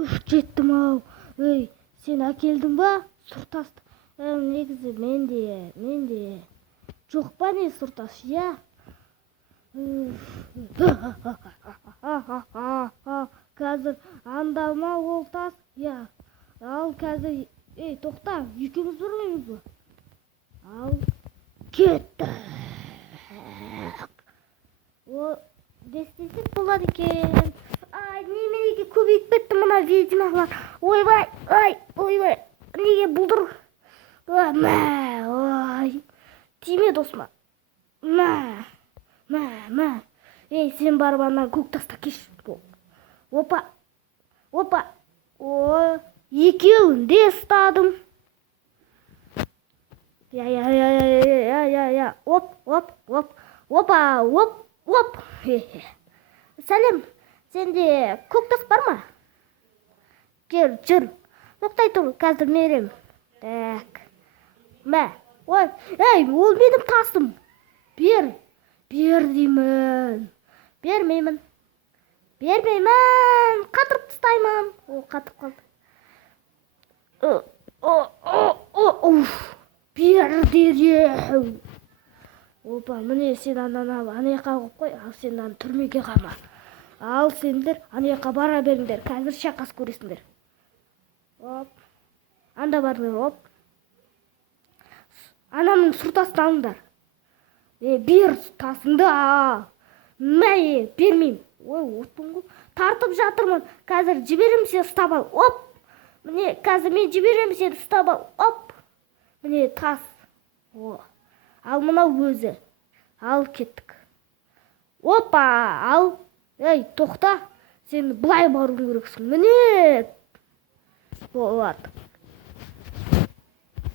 Жеттім ау. Сен әкелдің ба? Сұртасты. Негізі менде. Жоқ па не сұртас, я? Қазір андалма ол тас, я. Ал қазір, тоқта, екеуміз бірмейміз ба? Ал, кеттік. О, дестесек болады екен. Неменеге көбейіп кетті мына ведьмалар. Ойбай, неге бұлдыр? Тиме досыма. Сен барып анан көк таста кеш. Опа. Екеуін де ұстадым. Я. Оп. Сәлем. Сенде көк тас бар ма? Жүр. Тоқтай тұр, қазір мерем. Так. Ол менің тасым. Бер деймін. Бермеймін. Қатырып тастаймын. Ол қатып қалды. Бер дереу. Опа, міне сен ананы анаяққа қойып қой, ал сен аны түрмеге қама. Ал сендер анаяққа бара беріңдер, қазір шайқас көресіңдер. Оп. Анда барыңдар, оп. Анамның сұртасын алыңдар. Бер тасыңды, бермеймін. Оттың ғой. Тартып жатырмын. Қазір жіберем сен ұстап ал. Оп. Міне, қазір мен жіберем сен ұстап ал. Оп. Міне тас. Ал мынау өзі. Ал кеттік. Опа, ал. Тоқта. Сен бұлай баруың керексің. Міне. Болады.